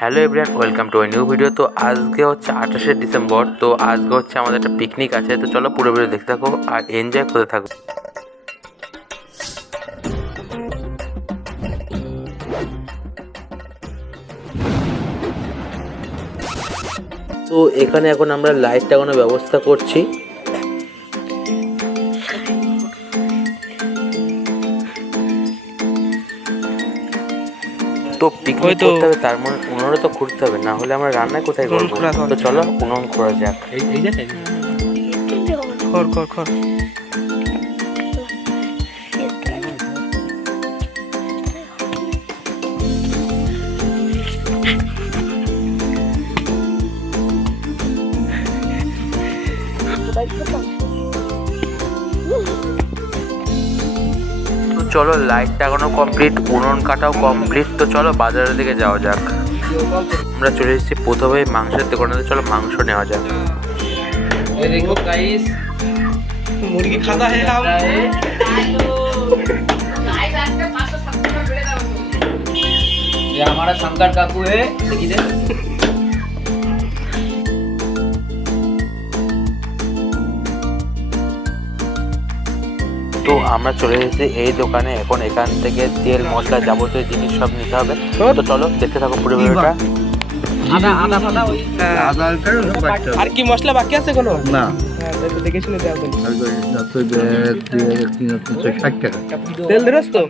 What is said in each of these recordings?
Hello everyone, welcome to new video. তো আজকে হচ্ছে 28শে ডিসেম্বর। তো আজকে হচ্ছে আমাদের একটা পিকনিক আছে। তো চলো পুরো ভিডিও দেখতে থাকো আর এনজয় করতে থাকো। তো এখানে এখন আমরা লাইট লাগানোর ব্যবস্থা করছি। তো পিকনিক করতে হবে, তার মানে উনুনও তো খুঁড়তে হবে, না হলে আমরা রান্না কোথায় করবো? তো চলো উনুন খোঁড়া যাক। তো চলো লাইট লাগানো কমপ্লিট, উনুন কাটাও কমপ্লিট। তো চলো বাজারের দিকে যাওয়া যাক। আমরা চলে এসেছি প্রথমে মাংসের দোকানে। চলো মাংস নেওয়া যাক। देखो गाइस, मुर्गी खाता है हम। ये हमारा शंकर काकू है, देखिए। তো আমরা চলে এসেছি এই দোকানে। এখন এখান থেকে তেল মশলা যাবতীয় জিনিস সব নিতে হবে। তো চলো দেখতে থাকো পুরো ভিডিওটা। আর কি মশলা বাকি আছে কোনো? না, দেখে শুনে দেওয়া টাকা তেল দিরস তো।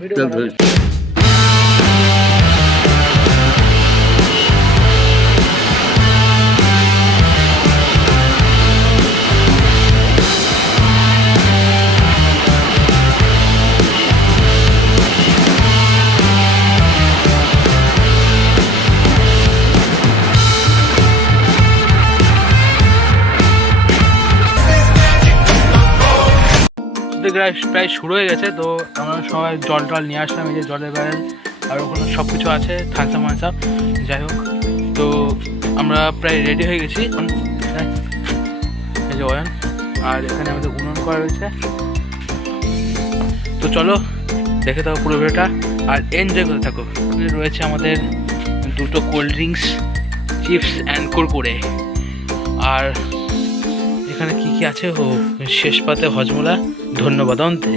প্রায় শুরু হয়ে গেছে। তো আমরা সবাই জল টল নিয়ে আসলাম, এই যে জলের ব্যারেল আর ওখানে সব কিছু আছে, থাকসা মানসা, যাই হোক। তো আমরা প্রায় রেডি হয়ে গেছি। এই যে অয়ন, আর এখানে আমাদের উনুন করা রয়েছে। তো চলো দেখে থাকো পুরো ভিডিওটা আর এনজয় করতে থাকো। রয়েছে আমাদের দুটো cold drinks, chips and Kurkure. আর এখানে কি কি আছে? ও শেষ পাতে হজমোলা, ধন্যবাদ অন্তে।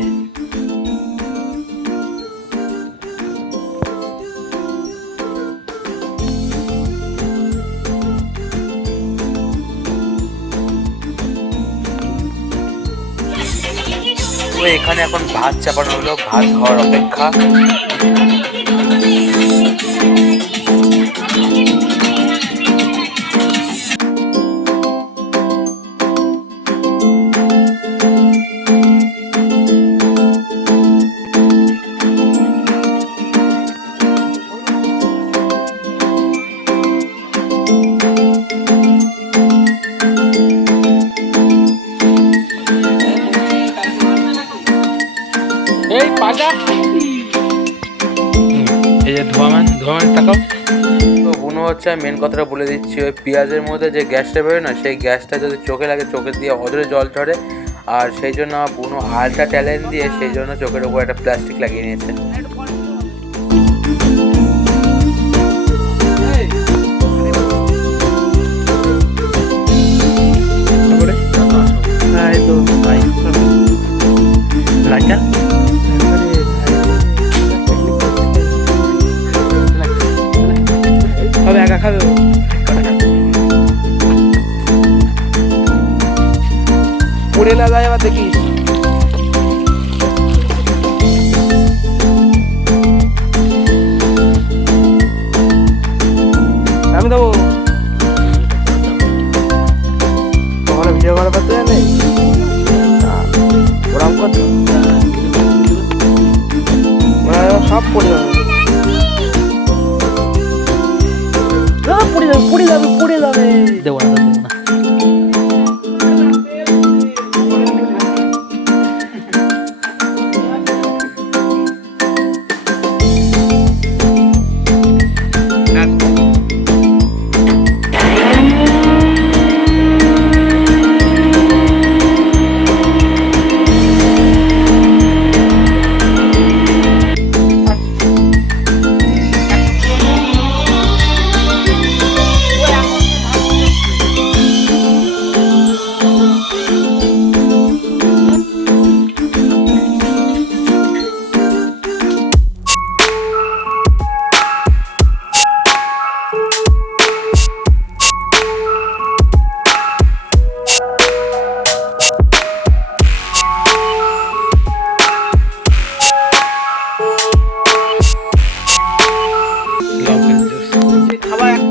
তো এখানে এখন ভাত চাপানো হলো, ভাত হওয়ার অপেক্ষা। এই পাজা, এই যে ধোয়ামান তাকাও। তো বুনো হচ্ছে, আমি মেন কথাটা বলে দিচ্ছি, ওই পেঁয়াজের মধ্যে যে গ্যাসটা বেরোয় না, সেই গ্যাসটা যদি চোখে লাগে, চোখে দিয়ে অদূরে জল ঝরে। আর সেই জন্য আমার বুনো আলট্রা ট্যালেন্ট দিয়ে সেই জন্য চোখের উপর একটা প্লাস্টিক লাগিয়ে নিয়েছে। হবে একা খাবে পড়ে না যায়, আবার দেখিস। আমি দেবো তোমার ভিডিও করার পারতে জানে ওরাম কত সব পড়ে যাবে, পড়ে যাবে দেবো না।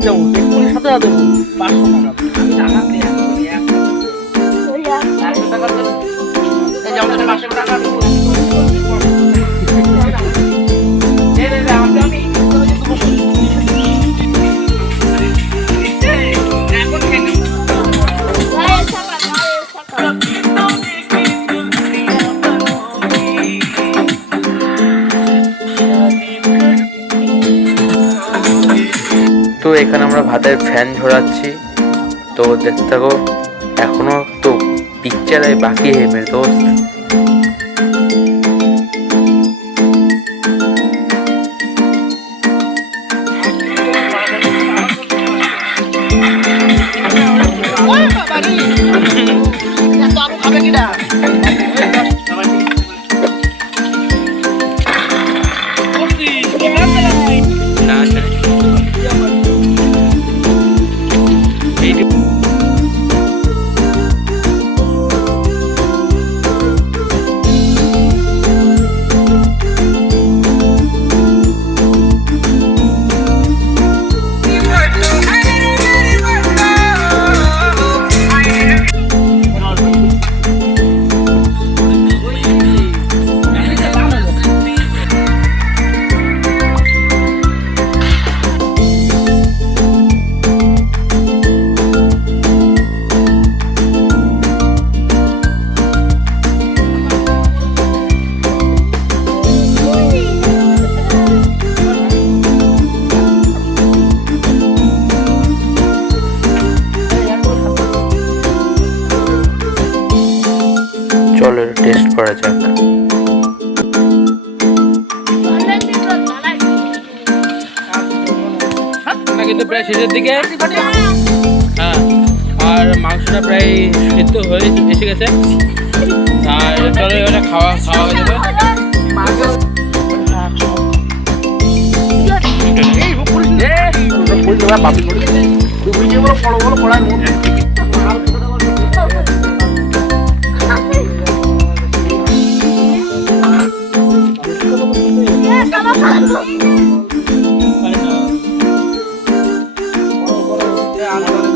চামচ এক্ষুনি সাথে সাথে দেবো 500 টাকা আমি টাকা দিয়ে এখনই 100 টাকা দেবো এই যে আমাদের 500 টাকা দেবো দে দে দে আমি এখন খেয়ে নেব তো এখানে আমরা ভাতের ফ্যান ঝরাচ্ছি, তো দেখতে থাকো। এখনো তো পিকচার বাকি है मेरे दोस्त। চলো টেস্ট করা যাক। কিন্তু প্রায় শেষের দিকে, হ্যাঁ, আর মাংসটা প্রায় সিদ্ধ হয়ে এসে গেছে। আর চলো এটা খাওয়া হয়ে যাবে। Halo.